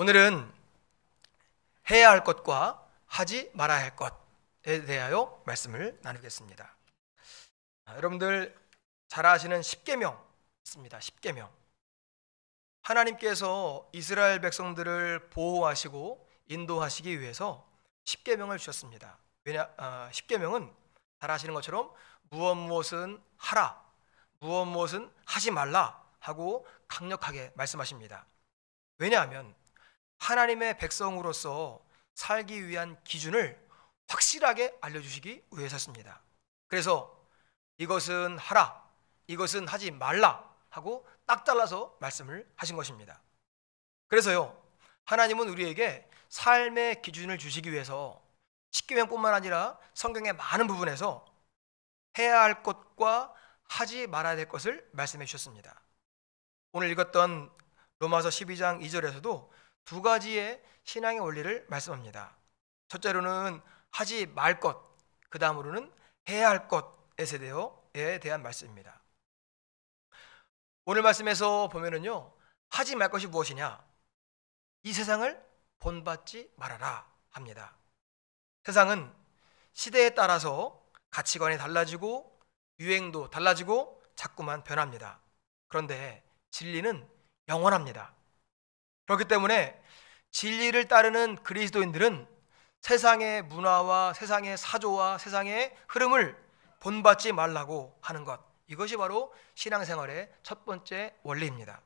오늘은 해야 할 것과 하지 말아야 할 것에 대하여 말씀을 나누겠습니다. 여러분들 잘 아시는 십계명 있습니다. 십계명. 하나님께서 이스라엘 백성들을 보호하시고 인도하시기 위해서 십계명을 주셨습니다. 십계명은 잘 아시는 것처럼 무엇은 하라, 무엇은 하지 말라 하고 강력하게 말씀하십니다. 왜냐하면 하나님의 백성으로서 살기 위한 기준을 확실하게 알려주시기 위해서였습니다. 그래서 이것은 하라, 이것은 하지 말라 하고 딱 잘라서 말씀을 하신 것입니다. 그래서요, 하나님은 우리에게 삶의 기준을 주시기 위해서 십계명뿐만 아니라 성경의 많은 부분에서 해야 할 것과 하지 말아야 될 것을 말씀해 주셨습니다. 오늘 읽었던 로마서 12장 2절에서도 두 가지의 신앙의 원리를 말씀합니다. 첫째로는 하지 말 것, 그 다음으로는 해야 할 것에 대한 말씀입니다. 오늘 말씀에서 보면은요, 하지 말 것이 무엇이냐? 이 세상을 본받지 말아라 합니다. 세상은 시대에 따라서 가치관이 달라지고 유행도 달라지고 자꾸만 변합니다. 그런데 진리는 영원합니다. 그렇기 때문에 진리를 따르는 그리스도인들은 세상의 문화와 세상의 사조와 세상의 흐름을 본받지 말라고 하는 것, 이것이 바로 신앙생활의 첫 번째 원리입니다.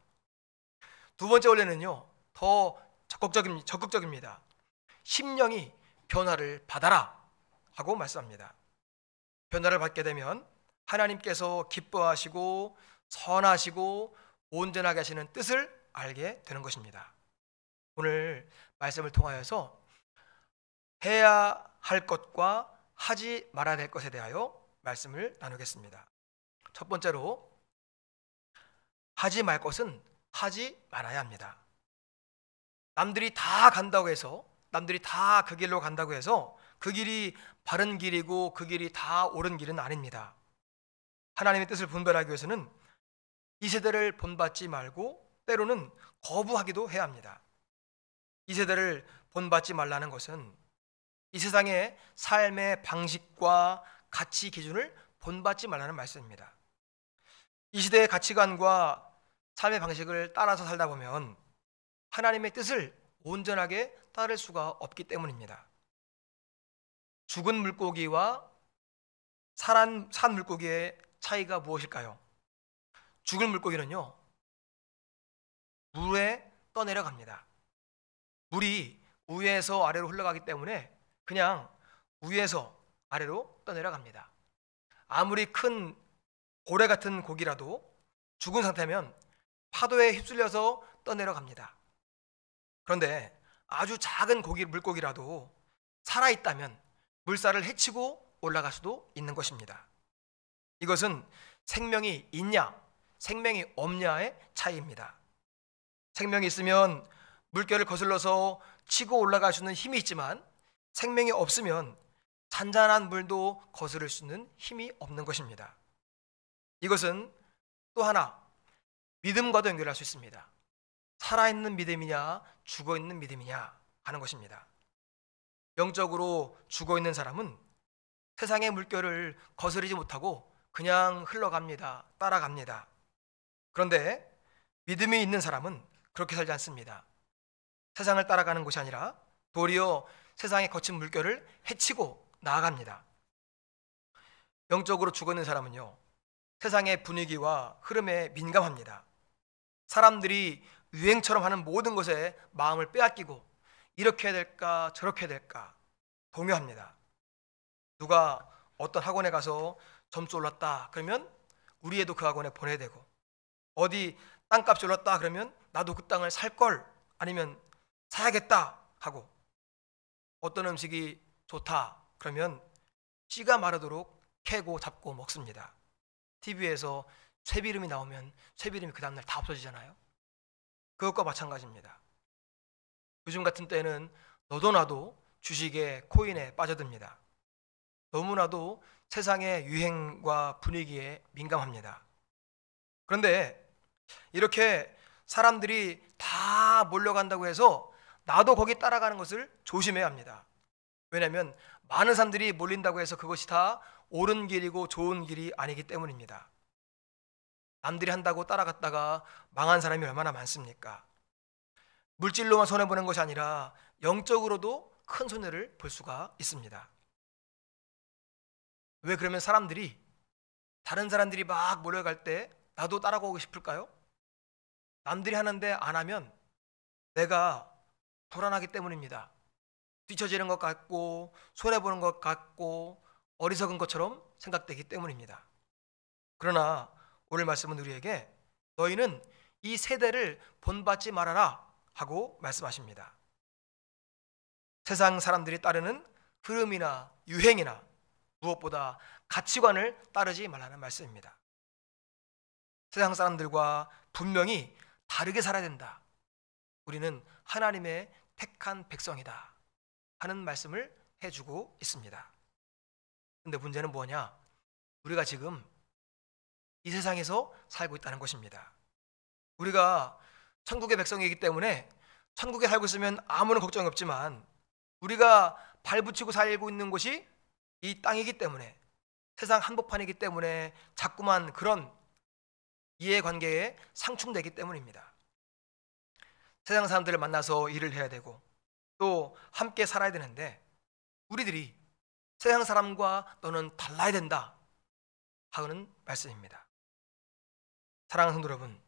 두 번째 원리는요, 더 적극적입니다. 심령이 변화를 받아라 하고 말씀합니다. 변화를 받게 되면 하나님께서 기뻐하시고 선하시고 온전하게 하시는 뜻을 알게 되는 것입니다. 오늘 말씀을 통하여서 해야 할 것과 하지 말아야 될 것에 대하여 말씀을 나누겠습니다. 첫 번째로, 하지 말 것은 하지 말아야 합니다. 남들이 다 간다고 해서, 남들이 다 그 길로 간다고 해서 그 길이 바른 길이고 그 길이 다 옳은 길은 아닙니다. 하나님의 뜻을 분별하기 위해서는 이 세대를 본받지 말고 때로는 거부하기도 해야 합니다. 이 세대를 본받지 말라는 것은 이 세상의 삶의 방식과 가치 기준을 본받지 말라는 말씀입니다. 이 시대의 가치관과 삶의 방식을 따라서 살다 보면 하나님의 뜻을 온전하게 따를 수가 없기 때문입니다. 죽은 물고기와 산 물고기의 차이가 무엇일까요? 죽은 물고기는요, 물에 떠내려갑니다. 물이 위에서 아래로 흘러가기 때문에 그냥 위에서 아래로 떠내려갑니다. 아무리 큰 고래 같은 고기라도 죽은 상태면 파도에 휩쓸려서 떠내려갑니다. 그런데 아주 작은 물고기라도 살아있다면 물살을 헤치고 올라갈 수도 있는 것입니다. 이것은 생명이 있냐, 생명이 없냐의 차이입니다. 생명이 있으면 물결을 거슬러서 치고 올라갈 수 있는 힘이 있지만 생명이 없으면 잔잔한 물도 거스를 수 있는 힘이 없는 것입니다. 이것은 또 하나 믿음과도 연결할 수 있습니다. 살아있는 믿음이냐 죽어있는 믿음이냐 하는 것입니다. 영적으로 죽어있는 사람은 세상의 물결을 거스르지 못하고 그냥 흘러갑니다. 따라갑니다. 그런데 믿음이 있는 사람은 그렇게 살지 않습니다. 세상을 따라가는 것이 아니라 도리어 세상의 거친 물결을 헤치고 나아갑니다. 영적으로 죽어있는 사람은요, 세상의 분위기와 흐름에 민감합니다. 사람들이 유행처럼 하는 모든 것에 마음을 빼앗기고 이렇게 해야 될까 저렇게 해야 될까 동요합니다. 누가 어떤 학원에 가서 점수 올랐다 그러면 우리 애도 그 학원에 보내야 되고, 어디 땅값이 올랐다 그러면 나도 그 땅을 살걸, 아니면 사야겠다 하고, 어떤 음식이 좋다 그러면 씨가 마르도록 캐고 잡고 먹습니다. TV에서 쇠비름이 나오면 쇠비름이 그 다음날 다 없어지잖아요. 그것과 마찬가지입니다. 요즘 같은 때는 너도 나도 주식에 코인에 빠져듭니다. 너무나도 세상의 유행과 분위기에 민감합니다. 그런데 이렇게 사람들이 다 몰려간다고 해서 나도 거기 따라가는 것을 조심해야 합니다. 왜냐하면 많은 사람들이 몰린다고 해서 그것이 다 옳은 길이고 좋은 길이 아니기 때문입니다. 남들이 한다고 따라갔다가 망한 사람이 얼마나 많습니까? 물질로만 손해보는 것이 아니라 영적으로도 큰 손해를 볼 수가 있습니다. 왜 그러면 다른 사람들이 막 몰려갈 때 나도 따라가고 싶을까요? 남들이 하는데 안 하면 내가 불안하기 때문입니다. 뒤처지는 것 같고 손해보는 것 같고 어리석은 것처럼 생각되기 때문입니다. 그러나 오늘 말씀은 우리에게 너희는 이 세대를 본받지 말아라 하고 말씀하십니다. 세상 사람들이 따르는 흐름이나 유행이나 무엇보다 가치관을 따르지 말라는 말씀입니다. 세상 사람들과 분명히 다르게 살아야 된다. 우리는 하나님의 택한 백성이다 하는 말씀을 해주고 있습니다. 근데 문제는 뭐냐? 우리가 지금 이 세상에서 살고 있다는 것입니다. 우리가 천국의 백성이기 때문에 천국에 살고 있으면 아무런 걱정이 없지만 우리가 발붙이고 살고 있는 곳이 이 땅이기 때문에 세상 한복판이기 때문에 자꾸만 그런 이해관계에 상충되기 때문입니다. 세상 사람들을 만나서 일을 해야 되고 또 함께 살아야 되는데 우리들이 세상 사람과 너는 달라야 된다 하는 말씀입니다. 사랑하는 성도 여러분,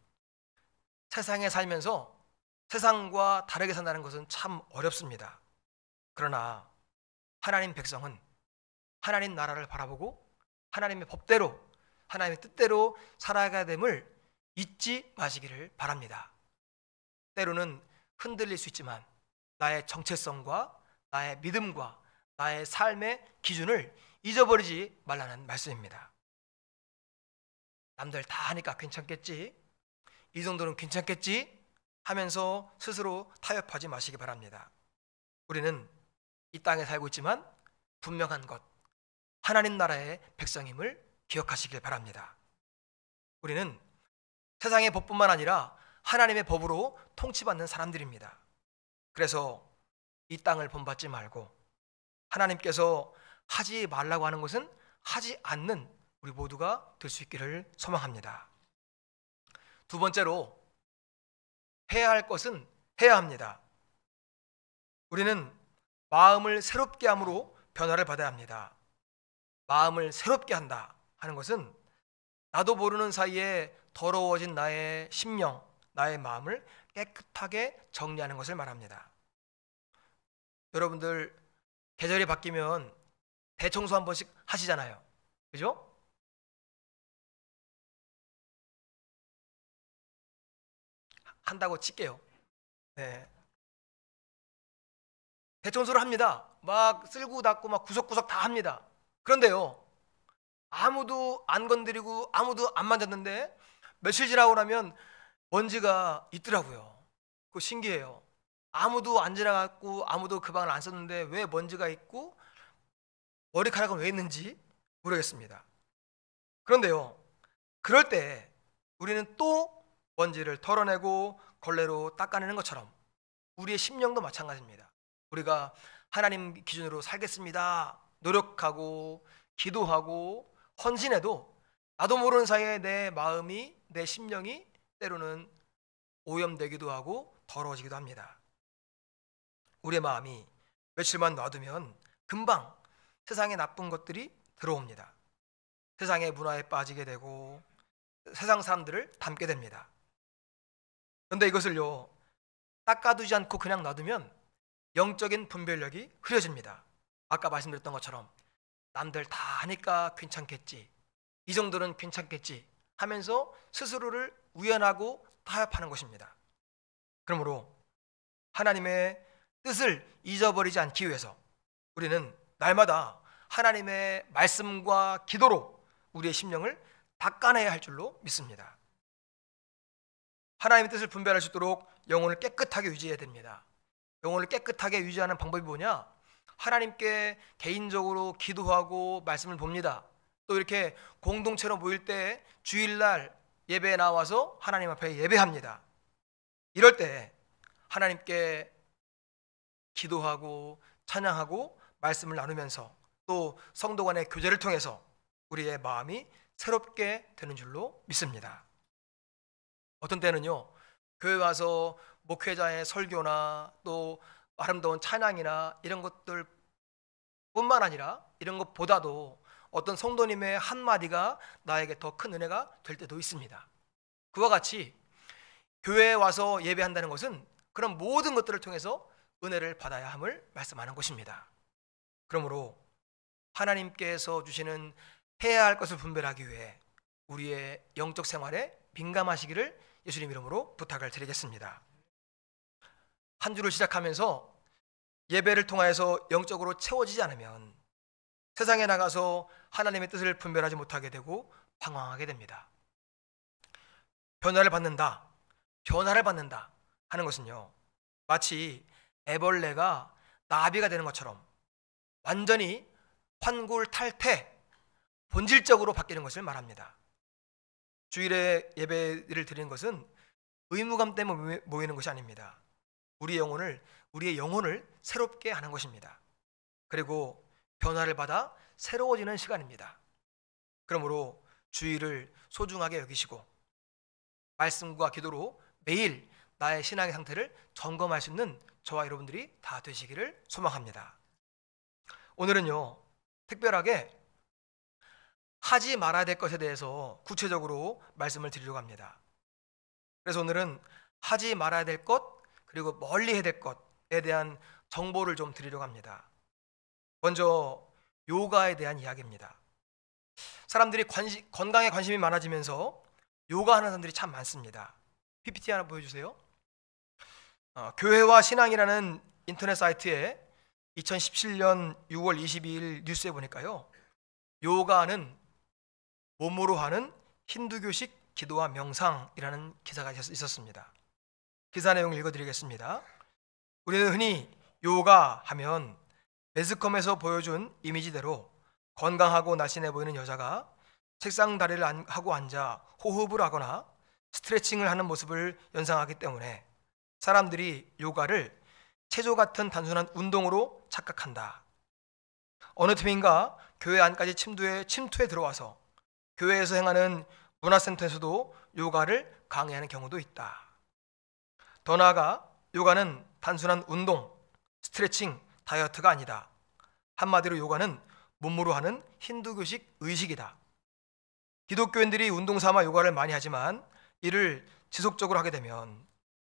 세상에 살면서 세상과 다르게 산다는 것은 참 어렵습니다. 그러나 하나님 백성은 하나님 나라를 바라보고 하나님의 법대로 하나님의 뜻대로 살아가야 됨을 잊지 마시기를 바랍니다. 때로는 흔들릴 수 있지만 나의 정체성과 나의 믿음과 나의 삶의 기준을 잊어버리지 말라는 말씀입니다. 남들 다 하니까 괜찮겠지, 이 정도는 괜찮겠지 하면서 스스로 타협하지 마시기 바랍니다. 우리는 이 땅에 살고 있지만 분명한 것, 하나님 나라의 백성임을 기억하시길 바랍니다. 우리는 세상의 법뿐만 아니라 하나님의 법으로 통치받는 사람들입니다. 그래서 이 땅을 본받지 말고 하나님께서 하지 말라고 하는 것은 하지 않는 우리 모두가 될 수 있기를 소망합니다. 두 번째로 해야 할 것은 해야 합니다. 우리는 마음을 새롭게 함으로 변화를 받아야 합니다. 마음을 새롭게 한다 하는 것은 나도 모르는 사이에 더러워진 나의 심령, 나의 마음을 깨끗하게 정리하는 것을 말합니다. 여러분들 계절이 바뀌면 대청소 한 번씩 하시잖아요. 그죠? 한다고 칠게요. 네. 대청소를 합니다. 막 쓸고 닦고 막 구석구석 다 합니다. 그런데요, 아무도 안 건드리고 아무도 안 만졌는데 며칠 지나고 나면 먼지가 있더라고요. 그거 신기해요. 아무도 안 지나갔고 아무도 그 방을 안 썼는데 왜 먼지가 있고 머리카락은 왜 있는지 모르겠습니다. 그런데요, 그럴 때 우리는 또 먼지를 털어내고 걸레로 닦아내는 것처럼 우리의 심령도 마찬가지입니다. 우리가 하나님 기준으로 살겠습니다 노력하고 기도하고 헌신해도 나도 모르는 사이에 내 마음이, 내 심령이 때로는 오염되기도 하고 더러워지기도 합니다. 우리의 마음이 며칠만 놔두면 금방 세상의 나쁜 것들이 들어옵니다. 세상의 문화에 빠지게 되고 세상 사람들을 닮게 됩니다. 그런데 이것을요, 닦아두지 않고 그냥 놔두면 영적인 분별력이 흐려집니다. 아까 말씀드렸던 것처럼 남들 다 하니까 괜찮겠지, 이 정도는 괜찮겠지 하면서 스스로를 우연하고 타협하는 것입니다. 그러므로 하나님의 뜻을 잊어버리지 않기 위해서 우리는 날마다 하나님의 말씀과 기도로 우리의 심령을 닦아내야 할 줄로 믿습니다. 하나님의 뜻을 분별할 수 있도록 영혼을 깨끗하게 유지해야 됩니다. 영혼을 깨끗하게 유지하는 방법이 뭐냐? 하나님께 개인적으로 기도하고 말씀을 봅니다. 또 이렇게 공동체로 모일 때 주일날 예배에 나와서 하나님 앞에 예배합니다. 이럴 때 하나님께 기도하고 찬양하고 말씀을 나누면서 또 성도 간의 교제를 통해서 우리의 마음이 새롭게 되는 줄로 믿습니다. 어떤 때는요, 교회 와서 목회자의 설교나 또 아름다운 찬양이나 이런 것들 뿐만 아니라 이런 것보다도 어떤 성도님의 한마디가 나에게 더 큰 은혜가 될 때도 있습니다. 그와 같이 교회에 와서 예배한다는 것은 그런 모든 것들을 통해서 은혜를 받아야 함을 말씀하는 것입니다. 그러므로 하나님께서 주시는 해야 할 것을 분별하기 위해 우리의 영적 생활에 민감하시기를 예수님 이름으로 부탁을 드리겠습니다. 한 주를 시작하면서 예배를 통하여서 영적으로 채워지지 않으면 세상에 나가서 하나님의 뜻을 분별하지 못하게 되고 방황하게 됩니다. 변화를 받는다 하는 것은요, 마치 애벌레가 나비가 되는 것처럼 완전히 환골탈태, 본질적으로 바뀌는 것을 말합니다. 주일에 예배를 드리는 것은 의무감 때문에 모이는 것이 아닙니다. 우리의 영혼을 새롭게 하는 것입니다. 그리고 변화를 받아 새로워지는 시간입니다. 그러므로 주일을 소중하게 여기시고 말씀과 기도로 매일 나의 신앙의 상태를 점검할 수 있는 저와 여러분들이 다 되시기를 소망합니다. 오늘은요, 특별하게 하지 말아야 될 것에 대해서 구체적으로 말씀을 드리려고 합니다. 그래서 오늘은 하지 말아야 될 것, 그리고 멀리 해야 될 것에 대한 정보를 좀 드리려고 합니다. 먼저 요가에 대한 이야기입니다. 사람들이 건강에 관심이 많아지면서 요가하는 사람들이 참 많습니다. PPT 하나 보여주세요. 교회와 신앙이라는 인터넷 사이트에 2017년 6월 22일 뉴스에 보니까요, 요가는 몸으로 하는 힌두교식 기도와 명상이라는 기사가 있었습니다. 기사 내용을 읽어드리겠습니다. 우리는 흔히 요가 하면 매스컴에서 보여준 이미지대로 건강하고 날씬해 보이는 여자가 책상 다리를 하고 앉아 호흡을 하거나 스트레칭을 하는 모습을 연상하기 때문에 사람들이 요가를 체조 같은 단순한 운동으로 착각한다. 어느 팀인가 교회 안까지 침투해 들어와서 교회에서 행하는 문화센터에서도 요가를 강의하는 경우도 있다. 더 나아가 요가는 단순한 운동, 스트레칭, 다이어트가 아니다. 한마디로 요가는 몸으로 하는 힌두교식 의식이다. 기독교인들이 운동 삼아 요가를 많이 하지만 이를 지속적으로 하게 되면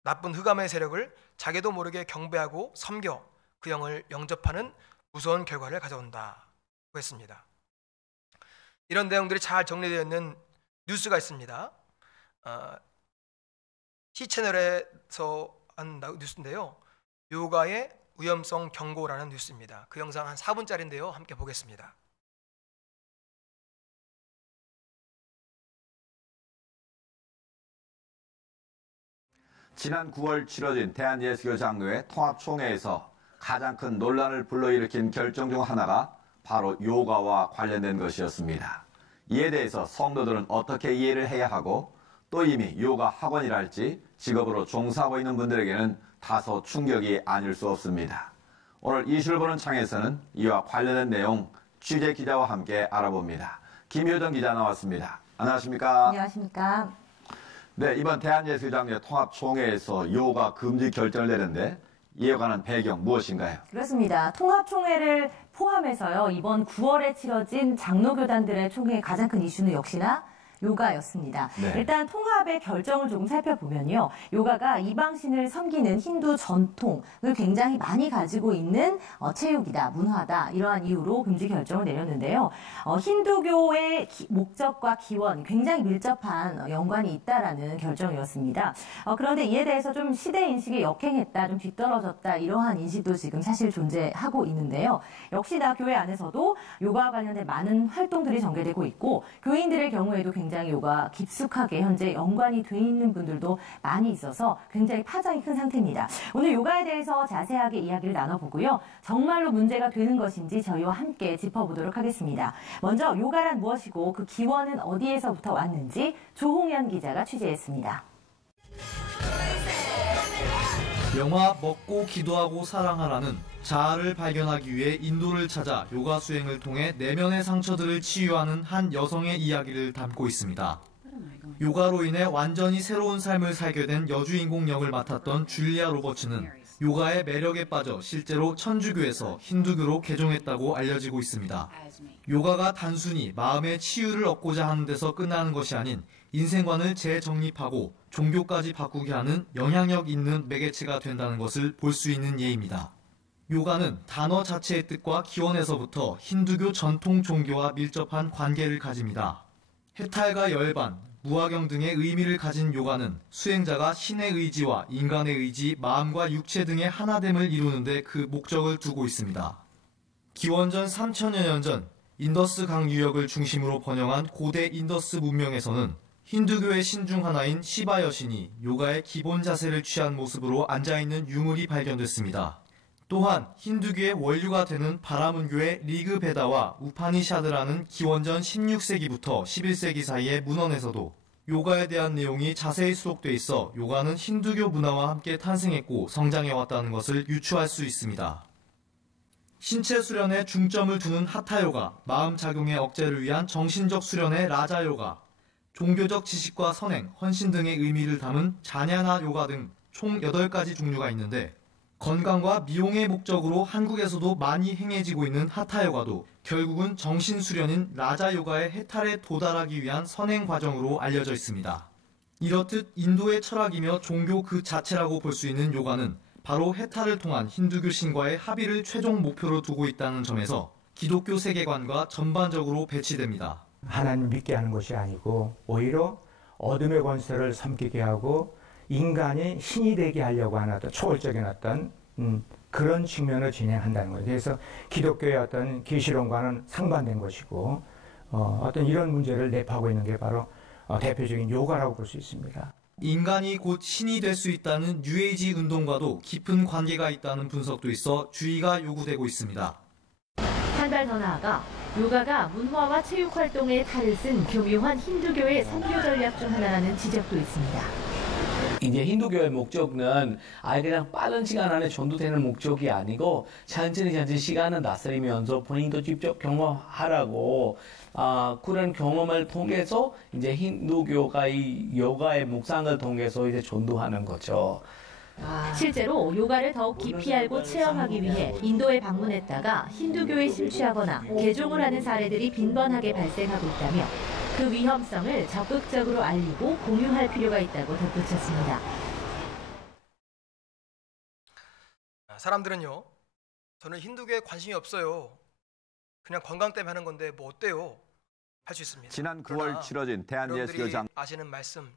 나쁜 흑암의 세력을 자기도 모르게 경배하고 섬겨 그 영을 영접하는 무서운 결과를 가져온다고 했습니다. 이런 내용들이 잘 정리되어 있는 뉴스가 있습니다. C채널에서 한 뉴스인데요, 요가의 위험성 경고라는 뉴스입니다. 그 영상 한 4분짜리인데요, 함께 보겠습니다. 지난 9월 치러진 대한예수교 장로회 통합총회에서 가장 큰 논란을 불러일으킨 결정 중 하나가 바로 요가와 관련된 것이었습니다. 이에 대해서 성도들은 어떻게 이해를 해야 하고 또 이미 요가 학원이랄지 직업으로 종사하고 있는 분들에게는 다소 충격이 아닐 수 없습니다. 오늘 이슈를 보는 창에서는 이와 관련된 내용 취재 기자와 함께 알아봅니다. 김효정 기자 나왔습니다. 안녕하십니까? 안녕하십니까? 네, 이번 대한예수장로회 통합총회에서 요가 금지 결정을 내렸는데 이에 관한 배경 무엇인가요? 그렇습니다. 통합총회를 포함해서요, 이번 9월에 치러진 장로교단들의 총회의 가장 큰 이슈는 역시나 요가였습니다. 네. 일단 통합의 결정을 조금 살펴보면요, 요가가 이방신을 섬기는 힌두 전통을 굉장히 많이 가지고 있는 체육이다, 문화다, 이러한 이유로 금지 결정을 내렸는데요. 힌두교의 목적과 기원 굉장히 밀접한 연관이 있다라는 결정이었습니다. 그런데 이에 대해서 좀 시대 인식이 역행했다, 좀 뒤떨어졌다, 이러한 인식도 지금 사실 존재하고 있는데요. 역시나 교회 안에서도 요가와 관련된 많은 활동들이 전개되고 있고, 교인들의 경우에도 굉장히 요가 깊숙하게 현재 연관이 돼 있는 분들도 많이 있어서 굉장히 파장이 큰 상태입니다. 오늘 요가에 대해서 자세하게 이야기를 나눠보고요, 정말로 문제가 되는 것인지 저희와 함께 짚어보도록 하겠습니다. 먼저 요가란 무엇이고 그 기원은 어디에서부터 왔는지 조홍현 기자가 취재했습니다. 영화 먹고 기도하고 사랑하라는 자아를 발견하기 위해 인도를 찾아 요가 수행을 통해 내면의 상처들을 치유하는 한 여성의 이야기를 담고 있습니다. 요가로 인해 완전히 새로운 삶을 살게 된 여주인공 역을 맡았던 줄리아 로버츠는 요가의 매력에 빠져 실제로 천주교에서 힌두교로 개종했다고 알려지고 있습니다. 요가가 단순히 마음의 치유를 얻고자 하는 데서 끝나는 것이 아닌 인생관을 재정립하고 종교까지 바꾸게 하는 영향력 있는 매개체가 된다는 것을 볼 수 있는 예입니다. 요가는 단어 자체의 뜻과 기원에서부터 힌두교 전통 종교와 밀접한 관계를 가집니다. 해탈과 열반, 무화경 등의 의미를 가진 요가는 수행자가 신의 의지와 인간의 의지, 마음과 육체 등의 하나됨을 이루는 데 그 목적을 두고 있습니다. 기원전 3000여 년 전 인더스 강 유역을 중심으로 번영한 고대 인더스 문명에서는 힌두교의 신 중 하나인 시바 여신이 요가의 기본 자세를 취한 모습으로 앉아있는 유물이 발견됐습니다. 또한 힌두교의 원류가 되는 바라문교의 리그베다와 우파니샤드라는 기원전 16세기부터 11세기 사이의 문헌에서도 요가에 대한 내용이 자세히 수록돼 있어 요가는 힌두교 문화와 함께 탄생했고 성장해왔다는 것을 유추할 수 있습니다. 신체 수련에 중점을 두는 하타요가, 마음 작용의 억제를 위한 정신적 수련의 라자요가, 종교적 지식과 선행, 헌신 등의 의미를 담은 자냐나 요가 등 총 8가지 종류가 있는데 건강과 미용의 목적으로 한국에서도 많이 행해지고 있는 하타요가도 결국은 정신수련인 라자요가의 해탈에 도달하기 위한 선행 과정으로 알려져 있습니다. 이렇듯 인도의 철학이며 종교 그 자체라고 볼 수 있는 요가는 바로 해탈을 통한 힌두교 신과의 합의를 최종 목표로 두고 있다는 점에서 기독교 세계관과 전반적으로 배치됩니다. 하나님 믿게 하는 것이 아니고 오히려 어둠의 권세를 섬기게 하고 인간이 신이 되게 하려고 하는 어떤 초월적인 어떤 그런 측면을 진행한다는 거예요. 그래서 기독교의 어떤 계시론과는 상반된 것이고 어떤 이런 문제를 내포하고 있는 게 바로 대표적인 요가라고 볼 수 있습니다. 인간이 곧 신이 될 수 있다는 뉴에이지 운동과도 깊은 관계가 있다는 분석도 있어 주의가 요구되고 있습니다. 한 발 더 나아가 요가가 문화와 체육 활동에 탈을 쓴 교묘한 힌두교의 선교 전략 중 하나라는 지적도 있습니다. 이제 힌두교의 목적은 아예 그냥 빠른 시간 안에 전도되는 목적이 아니고 천천히 시간을 다스리면서 본인도 직접 경험하라고 그런 경험을 통해서 이제 힌두교가 이 요가의 묵상을 통해서 이제 전도하는 거죠. 실제로 요가를 더욱 깊이 알고 체험하기 위해 인도에 방문했다가 힌두교에 심취하거나 개종을 하는 사례들이 빈번하게 발생하고 있다며 그 위험성을 적극적으로 알리고 공유할 필요가 있다고 덧붙였습니다. 사람들은요, 저는 힌두교에 관심이 없어요. 그냥 건강 때문에 하는 건데 뭐 어때요? 할 수 있습니다. 지난 9월 치러진 대한예수교장 아시는 말씀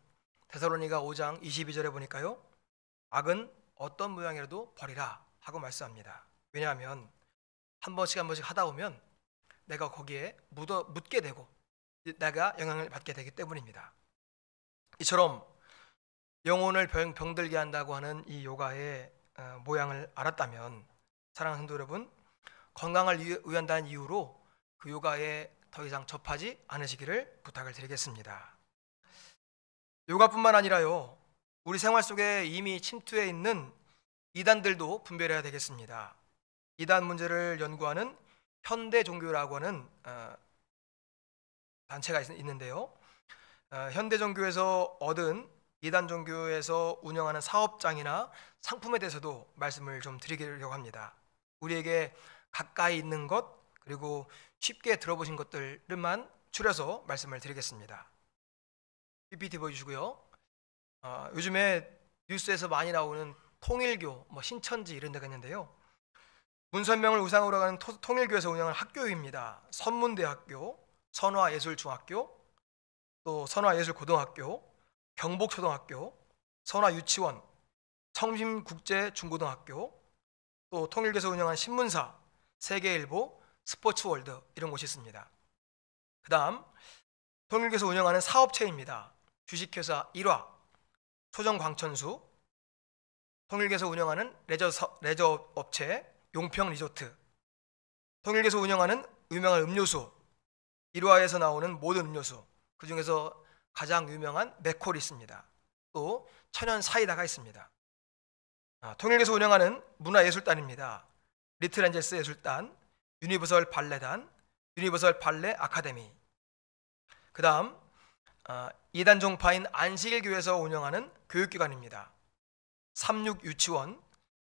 데살로니가 5장 22절에 보니까요. 악은 어떤 모양이라도 버리라 하고 말씀합니다. 왜냐하면 한 번씩 하다 보면 내가 거기에 묻게 되고 내가 영향을 받게 되기 때문입니다. 이처럼 영혼을 병들게 한다고 하는 이 요가의 모양을 알았다면 사랑하는 성도 여러분, 건강을 위한다는 이유로 그 요가에 더 이상 접하지 않으시기를 부탁을 드리겠습니다. 요가뿐만 아니라요, 우리 생활 속에 이미 침투해 있는 이단들도 분별해야 되겠습니다. 이단 문제를 연구하는 현대 종교라고 하는 단체가 있는데요. 현대 종교에서 얻은 이단 종교에서 운영하는 사업장이나 상품에 대해서도 말씀을 좀 드리려고 합니다. 우리에게 가까이 있는 것, 그리고 쉽게 들어보신 것들만 추려서 말씀을 드리겠습니다. PPT 보여주시고요. 요즘에 뉴스에서 많이 나오는 통일교, 신천지 이런 데가 있는데요. 문선명을 우상으로 하는 통일교에서 운영하는 학교입니다. 선문대학교, 선화예술중학교, 또 선화예술고등학교, 경복초등학교, 선화유치원, 청심국제중고등학교, 또 통일교에서 운영하는 신문사, 세계일보, 스포츠월드 이런 곳이 있습니다. 그 다음 통일교에서 운영하는 사업체입니다. 주식회사 1화, 초정광천수, 통일교에서 운영하는 레저 업체 용평리조트, 통일교에서 운영하는 유명한 음료수 1화에서 나오는 모든 음료수, 그 중에서 가장 유명한 맥콜이 있습니다. 또 천연 사이다가 있습니다. 통일교에서 운영하는 문화예술단입니다. 리틀 엔젤스 예술단, 유니버설 발레단, 유니버설 발레 아카데미. 그 다음 이단 종파인 안식일교회에서 운영하는 교육기관입니다. 삼육유치원,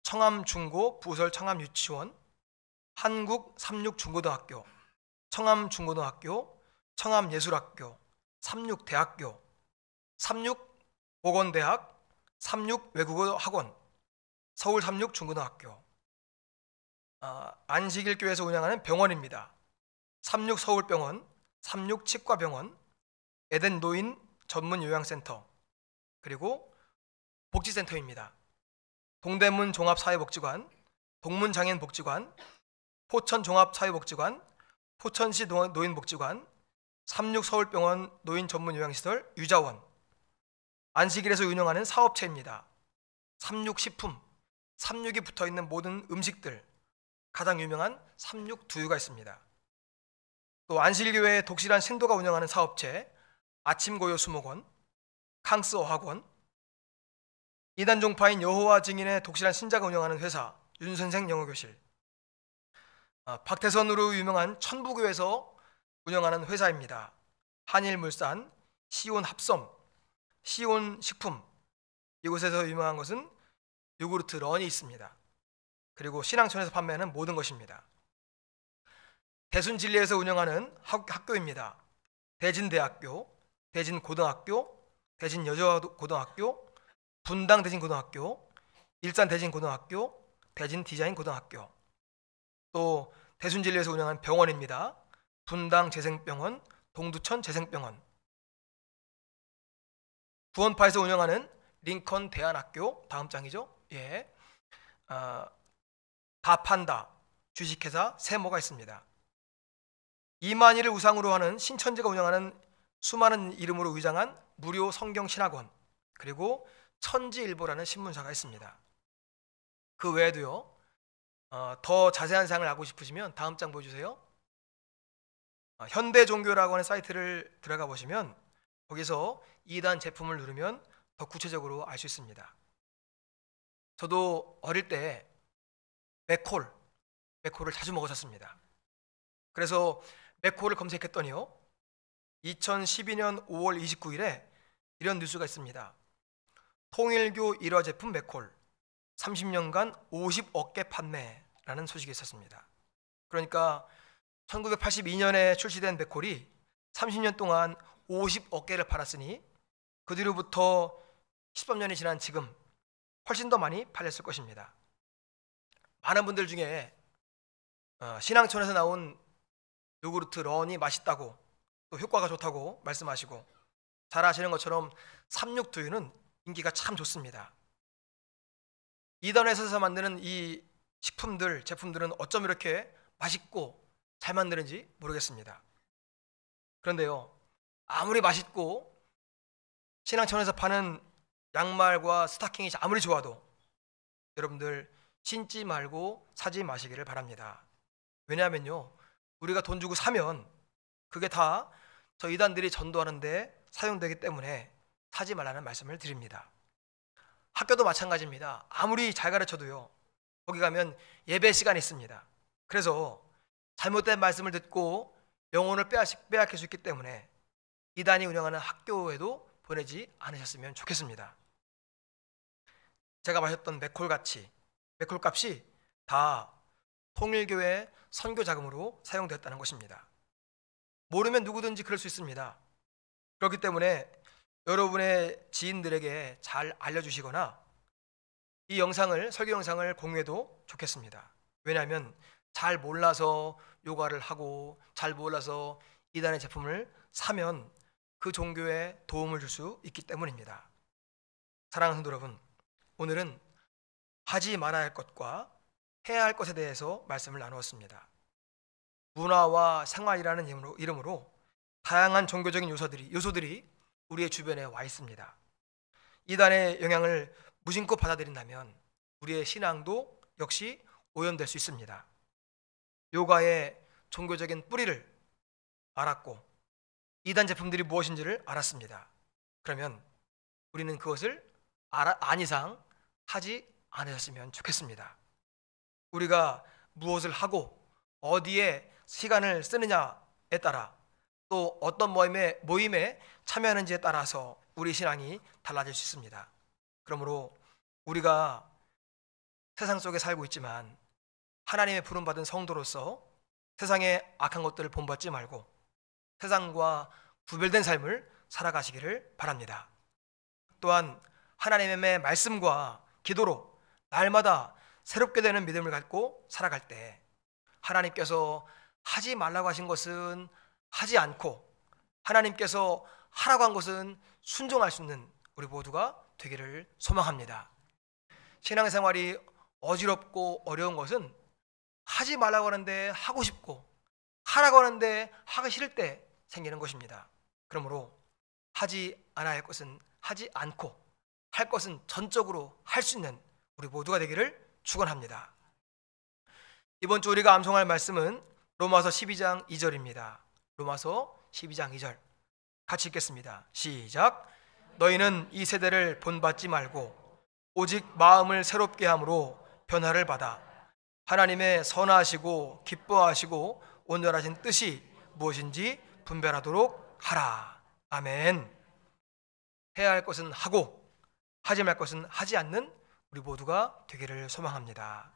청암중고 부설 청암유치원, 한국 삼육중고등학교, 청암중고등학교, 청암예술학교, 삼육대학교, 삼육보건대학, 삼육외국어학원, 서울 삼육중고등학교. 안식일교회에서 운영하는 병원입니다. 삼육서울병원, 삼육치과병원, 에덴 노인 전문 요양센터, 그리고 복지센터입니다. 동대문 종합사회복지관, 동문장애인복지관, 포천 종합사회복지관, 포천시 노인복지관, 삼육서울병원 노인 전문 요양시설 유자원. 안식일에서 운영하는 사업체입니다. 삼육식품, 삼육이 붙어있는 모든 음식들, 가장 유명한 삼육두유가 있습니다. 또 안식일교회 독실한 신도가 운영하는 사업체 아침고요수목원,康斯어학원, 이단 종파인 여호와 증인의 독실한 신자가 운영하는 회사 윤선생 영어교실, 박태선으로 유명한 천부교에서 운영하는 회사입니다. 한일물산, 시온합섬, 시온식품. 이곳에서 유명한 것은 요구르트 런이 있습니다. 그리고 신앙촌에서 판매하는 모든 것입니다. 대순진리에서 운영하는 학교입니다. 대진대학교, 대진고등학교, 대진여자고등학교, 분당대진고등학교, 일산대진고등학교, 대진디자인고등학교. 또 대순진리에서 운영하는 병원입니다. 분당재생병원, 동두천재생병원. 구원파에서 운영하는 링컨 대안학교, 다음 장이죠. 예, 다판다 주식회사 세모가 있습니다. 이만희를 우상으로 하는 신천지가 운영하는 수많은 이름으로 위장한 무료 성경신학원, 그리고 천지일보라는 신문사가 있습니다. 그 외에도요, 더 자세한 사항을 알고 싶으시면 다음 장 보여주세요. 현대종교라고 하는 사이트를 들어가 보시면 거기서 이단 제품을 누르면 더 구체적으로 알 수 있습니다. 저도 어릴 때 맥콜을 자주 먹었었습니다. 그래서 맥콜을 검색했더니요, 2012년 5월 29일에 이런 뉴스가 있습니다. 통일교 일화 제품 맥콜 30년간 50억 개 판매라는 소식이 있었습니다. 그러니까 1982년에 출시된 맥콜이 30년 동안 50억 개를 팔았으니 그 뒤로부터 13년이 지난 지금 훨씬 더 많이 팔렸을 것입니다. 많은 분들 중에 신앙촌에서 나온 요구르트 런이 맛있다고, 또 효과가 좋다고 말씀하시고, 잘 아시는 것처럼 삼육두유는 인기가 참 좋습니다. 이단에서 만드는 이 식품들, 제품들은 어쩜 이렇게 맛있고 잘 만드는지 모르겠습니다. 그런데요, 아무리 맛있고 신앙촌에서 파는 양말과 스타킹이 아무리 좋아도 여러분들 신지 말고 사지 마시기를 바랍니다. 왜냐하면요, 우리가 돈 주고 사면 그게 다 저 이단들이 전도하는데 사용되기 때문에 사지 말라는 말씀을 드립니다. 학교도 마찬가지입니다. 아무리 잘 가르쳐도요, 거기 가면 예배 시간이 있습니다. 그래서 잘못된 말씀을 듣고 영혼을 빼앗길 수 있기 때문에 이단이 운영하는 학교에도 보내지 않으셨으면 좋겠습니다. 제가 마셨던 맥콜 값이 다 통일교회 선교 자금으로 사용되었다는 것입니다. 모르면 누구든지 그럴 수 있습니다. 그렇기 때문에 여러분의 지인들에게 잘 알려주시거나 이 설교 영상을 공유해도 좋겠습니다. 왜냐하면 잘 몰라서 요가를 하고 잘 몰라서 이단의 제품을 사면 그 종교에 도움을 줄 수 있기 때문입니다. 사랑하는 성도 여러분, 오늘은 하지 말아야 할 것과 해야 할 것에 대해서 말씀을 나누었습니다. 문화와 생활이라는 이름으로 다양한 종교적인 요소들이 우리의 주변에 와 있습니다. 이단의 영향을 무심코 받아들인다면 우리의 신앙도 역시 오염될 수 있습니다. 요가의 종교적인 뿌리를 알았고 이단 제품들이 무엇인지를 알았습니다. 그러면 우리는 그것을 안 이상 하지 안 하셨으면 좋겠습니다. 우리가 무엇을 하고 어디에 시간을 쓰느냐에 따라 또 어떤 모임에 참여하는지에 따라서 우리 신앙이 달라질 수 있습니다. 그러므로 우리가 세상 속에 살고 있지만 하나님의 부름받은 성도로서 세상의 악한 것들을 본받지 말고 세상과 구별된 삶을 살아가시기를 바랍니다. 또한 하나님의 말씀과 기도로 날마다 새롭게 되는 믿음을 갖고 살아갈 때 하나님께서 하지 말라고 하신 것은 하지 않고 하나님께서 하라고 한 것은 순종할 수 있는 우리 모두가 되기를 소망합니다. 신앙생활이 어지럽고 어려운 것은 하지 말라고 하는데 하고 싶고 하라고 하는데 하기 싫을 때 생기는 것입니다. 그러므로 하지 않아야 할 것은 하지 않고 할 것은 전적으로 할 수 있는 우리 모두가 되기를 축원합니다. 이번 주 우리가 암송할 말씀은 로마서 12장 2절입니다. 로마서 12장 2절 같이 읽겠습니다. 시작. 너희는 이 세대를 본받지 말고 오직 마음을 새롭게 함으로 변화를 받아 하나님의 선하시고 기뻐하시고 온전하신 뜻이 무엇인지 분별하도록 하라. 아멘. 해야 할 것은 하고 하지 말 것은 하지 않는 우리 모두가 되기를 소망합니다.